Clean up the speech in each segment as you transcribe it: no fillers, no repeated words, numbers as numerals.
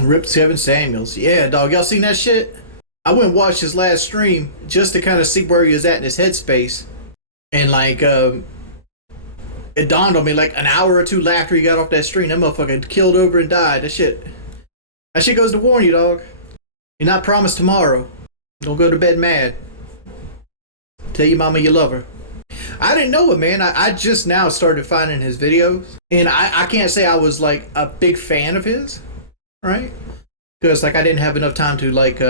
Rip Kevin Samuels. Yeah, dog. Y'all seen that shit? I went and watched his last stream just to kind of see where he was at in his headspace. And like, it dawned on me like an hour or two after he got off that stream, that motherfucker killed over and died. That shit goes to warn you, dog. You're not promised tomorrow. Don't go to bed mad. Tell your mama you love her. I didn't know it, man. I just now started finding his videos. And I can't say I was like a big fan of his, right? Because like I didn't have enough time to like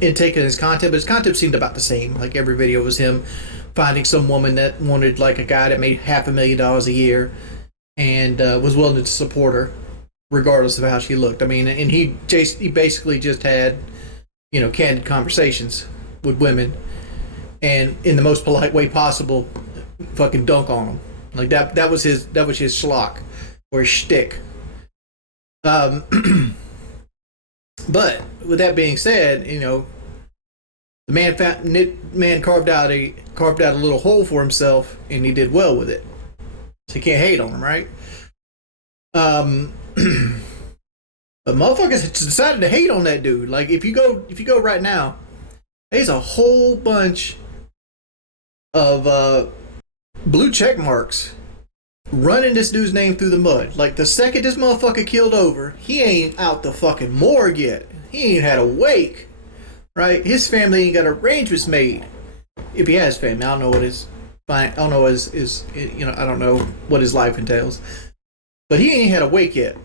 intake in his content, but his content seemed about the same. Like every video was him finding some woman that wanted like a guy that made $500,000 a year and was willing to support her regardless of how she looked. I mean, and he basically just had, you know, candid conversations with women and in the most polite way possible fucking dunk on them. Like that was his schlock or his shtick. But with that being said, you know, the man carved out a little hole for himself, and he did well with it. So you can't hate on him, right? But motherfuckers decided to hate on that dude. Like if you go right now, there's a whole bunch of blue check marks running this dude's name through the mud. Like the second this motherfucker killed over, he ain't out the fucking morgue yet. He ain't had a wake, right? His family ain't got arrangements made. If he has family, I don't know what his I don't know his you know, I don't know what his life entails. But he ain't had a wake yet.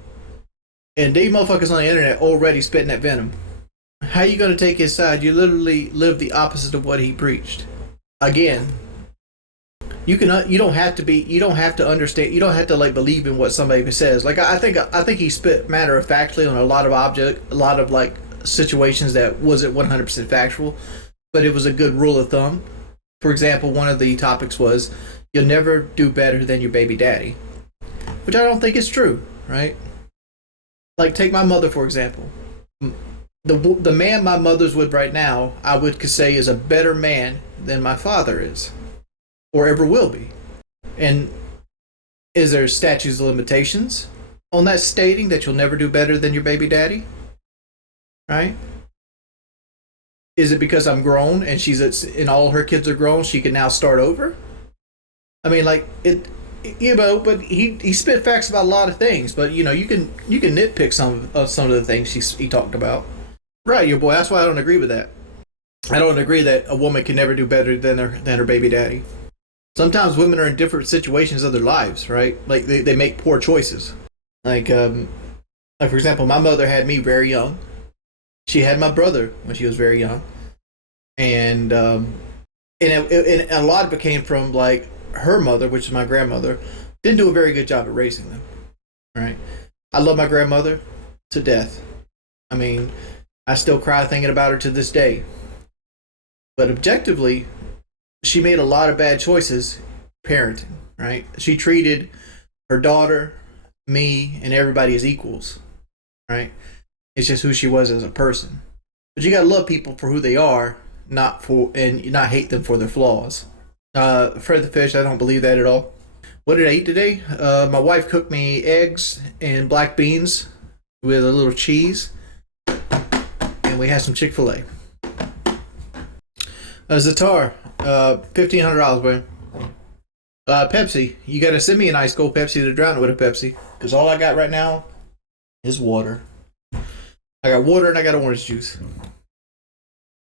And these motherfuckers on the internet already spitting that venom. How you gonna take his side? You literally live the opposite of what he preached. Again, you don't have to understand, you don't have to like believe in what somebody says. Like I think he spit matter of factly on a lot of like situations that wasn't 100% factual, but it was a good rule of thumb. For example, one of the topics was you'll never do better than your baby daddy, which I don't think is true, right? Like take my mother for example. The man my mother's with right now, I would say is a better man than my father is, or ever will be. And is there statutes of limitations on that stating that you'll never do better than your baby daddy? Right? Is it because I'm grown and and all her kids are grown, she can now start over? I mean, like it, you know. But he spit facts about a lot of things. But you know, you can nitpick some of the things he talked about. Right, your boy. That's why I don't agree with that. I don't agree that a woman can never do better than her baby daddy. Sometimes women are in different situations of their lives, right? Like they make poor choices. Like for example, my mother had me very young. She had my brother when she was very young, and a lot of it came from like her mother, which is my grandmother, didn't do a very good job at raising them. Right? I love my grandmother to death. I mean, I still cry thinking about her to this day. But objectively, she made a lot of bad choices parenting, right? She treated her daughter, me, and everybody as equals, right? It's just who she was as a person. But you gotta love people for who they are, and not hate them for their flaws. Fred the Fish, I don't believe that at all. What did I eat today? My wife cooked me eggs and black beans with a little cheese. And we had some Chick-fil-A. Zatar, $1,500, man. Pepsi. You gotta send me an ice cold Pepsi to drown it with a Pepsi. Because all I got right now is water. I got water and I got orange juice.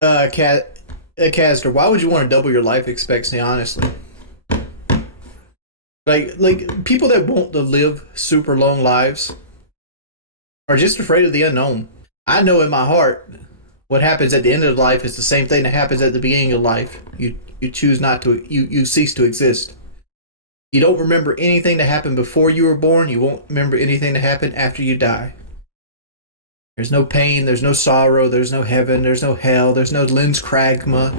Castor, why would you want to double your life expectancy, honestly? Like people that want to live super long lives are just afraid of the unknown. I know in my heart what happens at the end of life is the same thing that happens at the beginning of life. You choose not to, you cease to exist. You don't remember anything that happened before you were born. You won't remember anything that happened after you die. There's no pain, there's no sorrow, there's no heaven, there's no hell, there's no lens cragma.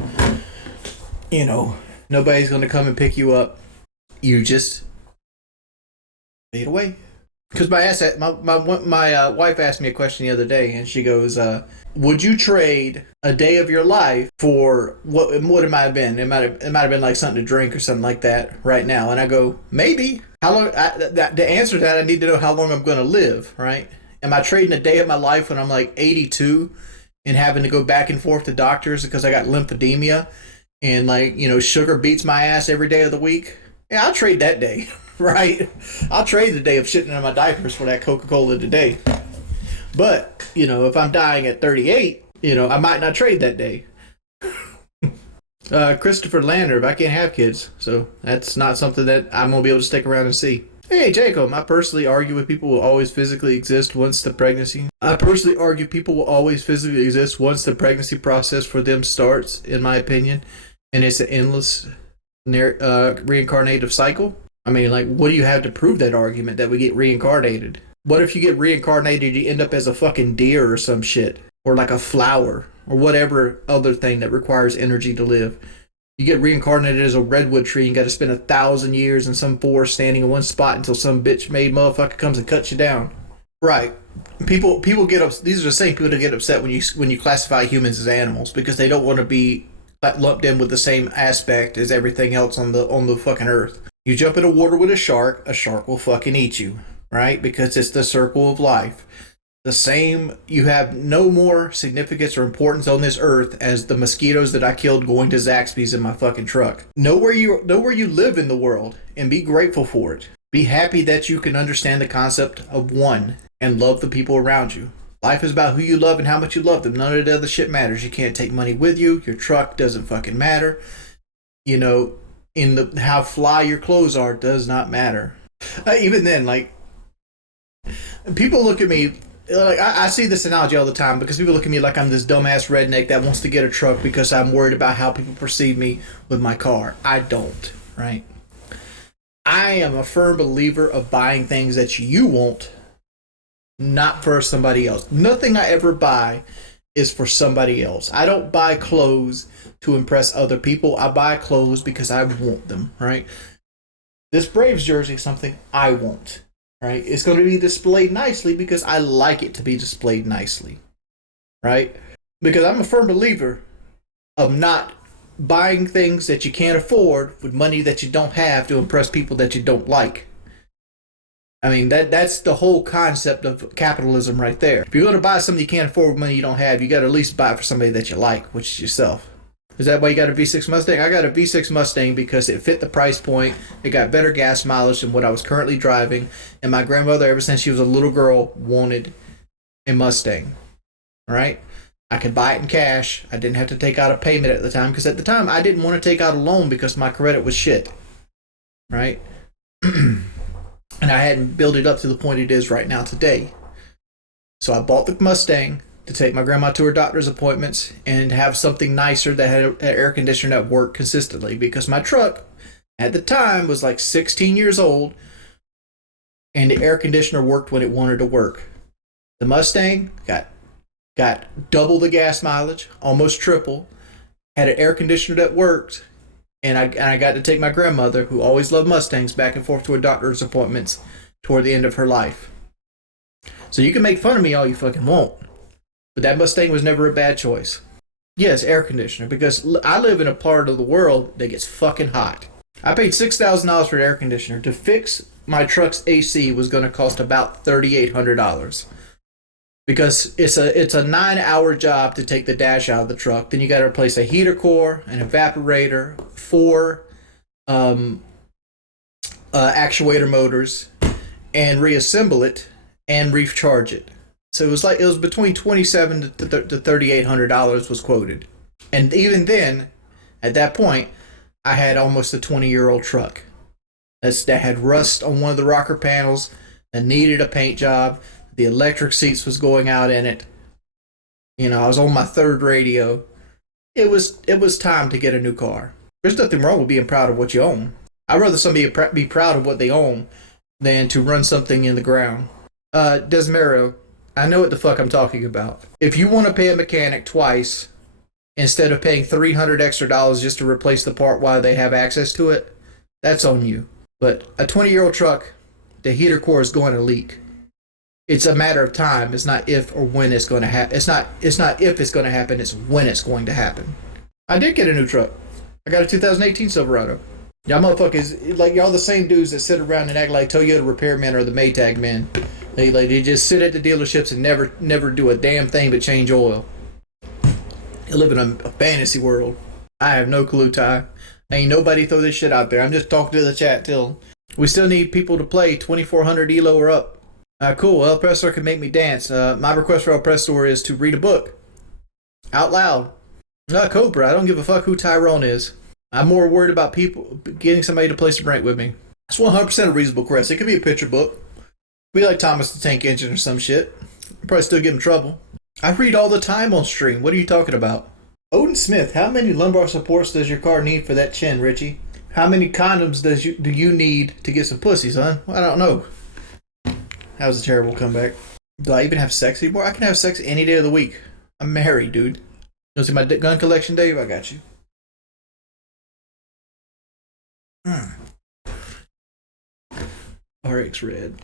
You know, nobody's going to come and pick you up. You just fade away. Because my wife asked me a question the other day, and she goes, "Would you trade a day of your life for what it might have been? It might have been like something to drink or something like that right now." And I go, "Maybe." How long? The answer to that, I need to know how long I'm going to live, right? Am I trading a day of my life when I'm like 82 and having to go back and forth to doctors because I got lymphedema and like, sugar beats my ass every day of the week? Yeah, I'll trade that day, right? I'll trade the day of shitting in my diapers for that Coca-Cola today. But, if I'm dying at 38, I might not trade that day. Christopher Lander, I can't have kids, so that's not something that I'm going to be able to stick around and see. Hey, Jacob, I personally argue with people will always physically exist once the pregnancy. I personally argue people will always physically exist once the pregnancy process for them starts, in my opinion. And it's an endless reincarnative cycle. I mean, like, what do you have to prove that argument that we get reincarnated? What if you get reincarnated, you end up as a fucking deer or some shit? Or like a flower? Or whatever other thing that requires energy to live. You get reincarnated as a redwood tree and got to spend 1,000 years in some forest standing in one spot until some bitch-made motherfucker comes and cuts you down. Right. People get upset. These are the same people that get upset when you classify humans as animals because they don't want to be lumped in with the same aspect as everything else on the fucking earth. You jump in the water with a shark will fucking eat you, right? Because it's the circle of life. The same, you have no more significance or importance on this earth as the mosquitoes that I killed going to Zaxby's in my fucking truck. Know where you live in the world and be grateful for it. Be happy that you can understand the concept of one and love the people around you. Life is about who you love and how much you love them. None of the other shit matters. You can't take money with you. Your truck doesn't fucking matter. How fly your clothes are does not matter. Even then, like, people look at me. Like I see this analogy all the time because people look at me like I'm this dumbass redneck that wants to get a truck because I'm worried about how people perceive me with my car. I don't, right? I am a firm believer of buying things that you want, not for somebody else. Nothing I ever buy is for somebody else. I don't buy clothes to impress other people. I buy clothes because I want them, right? This Braves jersey is something I want. Right? It's going to be displayed nicely because I like it to be displayed nicely. Right? Because I'm a firm believer of not buying things that you can't afford with money that you don't have to impress people that you don't like. I mean, that's the whole concept of capitalism right there. If you're going to buy something you can't afford with money you don't have, you got to at least buy it for somebody that you like, which is yourself. Is that why you got a V6 Mustang? I got a V6 Mustang because it fit the price point. It got better gas mileage than what I was currently driving. And my grandmother, ever since she was a little girl, wanted a Mustang. Right? I could buy it in cash. I didn't have to take out a payment at the time because at the time I didn't want to take out a loan because my credit was shit. Right? And I hadn't built it up to the point it is right now today. So I bought the Mustang to take my grandma to her doctor's appointments and have something nicer that had an air conditioner that worked consistently because my truck at the time was like 16 years old and the air conditioner worked when it wanted to work. The Mustang got double the gas mileage, almost triple, had an air conditioner that worked, and I got to take my grandmother, who always loved Mustangs, back and forth to her doctor's appointments toward the end of her life. So you can make fun of me all you fucking want. But that Mustang was never a bad choice. Yes, air conditioner, because I live in a part of the world that gets fucking hot. I paid $6,000 for an air conditioner. To fix my truck's AC was going to cost about $3,800. Because it's a 9-hour job to take the dash out of the truck. Then you got to replace a heater core, an evaporator, 4 actuator motors, and reassemble it and recharge it. So it was between $2,700 to $3,800 was quoted. And even then, at that point, I had almost a 20-year-old truck. That had rust on one of the rocker panels, that needed a paint job. The electric seats was going out in it. I was on my 3rd radio. It was time to get a new car. There's nothing wrong with being proud of what you own. I'd rather somebody be proud of what they own than to run something in the ground. Desmero, I know what the fuck I'm talking about. If you want to pay a mechanic twice instead of paying $300 extra just to replace the part while they have access to it, that's on you. But a 20-year-old truck, the heater core is going to leak. It's a matter of time. It's not if or when it's going to happen. It's not if it's going to happen. It's when it's going to happen. I did get a new truck. I got a 2018 Silverado. Y'all motherfuckers, like y'all the same dudes that sit around and act like Toyota repairmen or the Maytag men. They just sit at the dealerships and never do a damn thing but change oil. You live in a fantasy world. I have no clue, Ty. Ain't nobody throw this shit out there. I'm just talking to the chat till. We still need people to play 2400 elo or up. Cool. Elpressador can make me dance. My request for Elpressador is to read a book. Out loud. Cobra, I don't give a fuck who Tyrone is. I'm more worried about people getting somebody to play some rank with me. That's 100% a reasonable request. It could be a picture book. Be like Thomas the Tank Engine or some shit. I'll probably still get in trouble. I read all the time on stream. What are you talking about? Odin Smith, how many lumbar supports does your car need for that chin, Richie? How many condoms do you need to get some pussy, son? Well, I don't know. That was a terrible comeback. Do I even have sex anymore? I can have sex any day of the week. I'm married, dude. You want to see my gun collection, Dave? I got you. RX Red.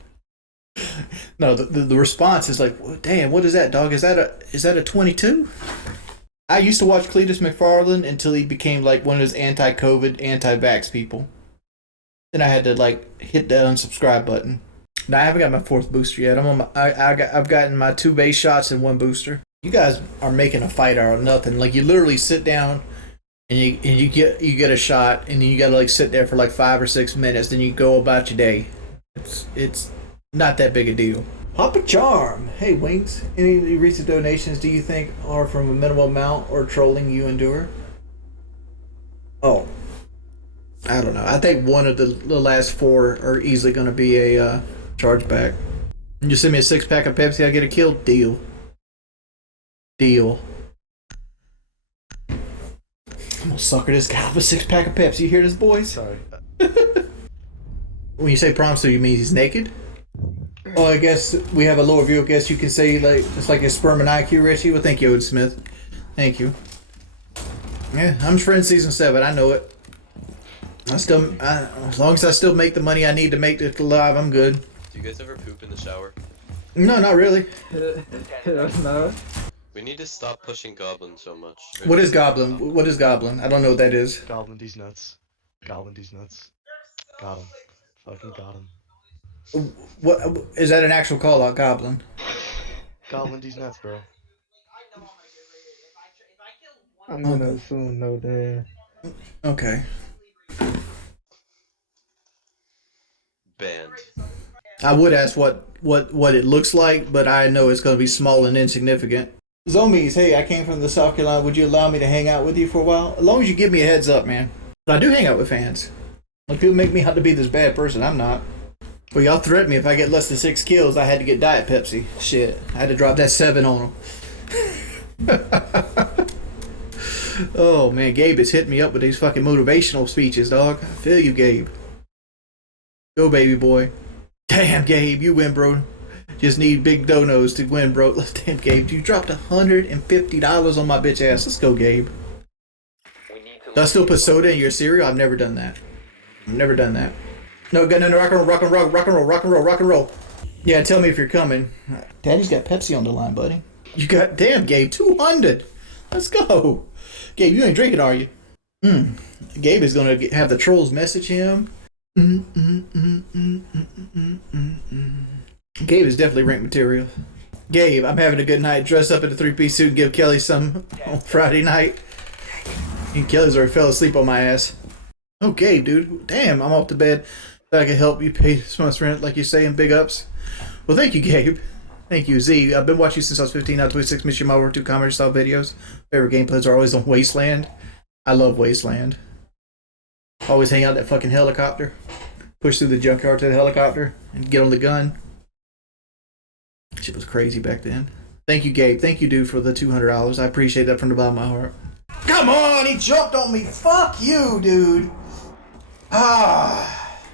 No, the response is like, damn, what is that, dog? Is that a 22? I used to watch Cletus McFarland until he became like one of those anti-COVID, anti-vax people. Then I had to like hit that unsubscribe button. Now I haven't got my 4th booster yet. I've gotten my 2 base shots and 1 booster. You guys are making a fight out of nothing. Like you literally sit down and you get a shot and then you gotta like sit there for like 5 or 6 minutes. Then you go about your day. It's not that big a deal. Papa Charm. Hey, Wings. Any of the recent donations do you think are from a minimal amount or trolling you endure? Oh. I don't know. I think one of the last 4 are easily going to be a chargeback. You send me a 6-pack of Pepsi, I get a kill? Deal. Deal. I'm going to sucker this guy with a 6-pack of Pepsi. You hear this, boys? Sorry. When you say prom, so you mean he's naked? Oh, I guess we have a lower view. I guess you can say like just like a sperm and IQ, Richie. Well, thank you, Owen Smith. Thank you. Yeah, I'm friends season 7. I know it. As long as I still make the money I need to make it live, I'm good. Do you guys ever poop in the shower? No, not really. No. We need to stop pushing Goblin so much. What is Goblin? What is Goblin? I don't know what that is. Goblin these nuts. Goblin these nuts. Got him. Fucking got him. What is that? An actual call out, Goblin? Goblin these nuts, bro. I'm gonna assume no, Dad. Okay. Banned. I would ask what it looks like, but I know it's going to be small and insignificant. Zombies, hey, I came from the South Carolina. Would you allow me to hang out with you for a while? As long as you give me a heads up, man. But I do hang out with fans. Like, people make me out to be this bad person. I'm not. Well, y'all threatened me if I get less than 6 kills, I had to get Diet Pepsi. Shit. I had to drop that 7 on them. Oh, man. Gabe is hitting me up with these fucking motivational speeches, dog. I feel you, Gabe. Go, baby boy. Damn, Gabe. You win, bro. Just need big donos to win, bro. Damn, Gabe. You dropped $150 on my bitch ass. Let's go, Gabe. Do I still put soda in your cereal? I've never done that. I've never done that. No, rock and roll, rock and roll, rock and roll, rock and roll, rock and roll. Yeah, tell me if you're coming. Daddy's got Pepsi on the line, buddy. You got, damn, Gabe, 200. Let's go. Gabe, you ain't drinking, are you? Gabe is going to have the trolls message him. Gabe is definitely rank material. Gabe, I'm having a good night. Dress up in a 3-piece suit and give Kelly some on Friday night. And Kelly's already fell asleep on my ass. Oh, Gabe, dude. Damn, I'm off to bed. I can help you pay this month's rent, like you say, in big ups. Well, thank you, Gabe. Thank you, Z. I've been watching you since I was 15, now 26. Miss your my work 2 comedy style videos. Favorite gameplays are always on Wasteland. I love Wasteland. Always hang out that fucking helicopter. Push through the junkyard to the helicopter and get on the gun. Shit was crazy back then. Thank you, Gabe. Thank you, dude, for the $200. I appreciate that from the bottom of my heart. Come on, he jumped on me. Fuck you, dude. Ah.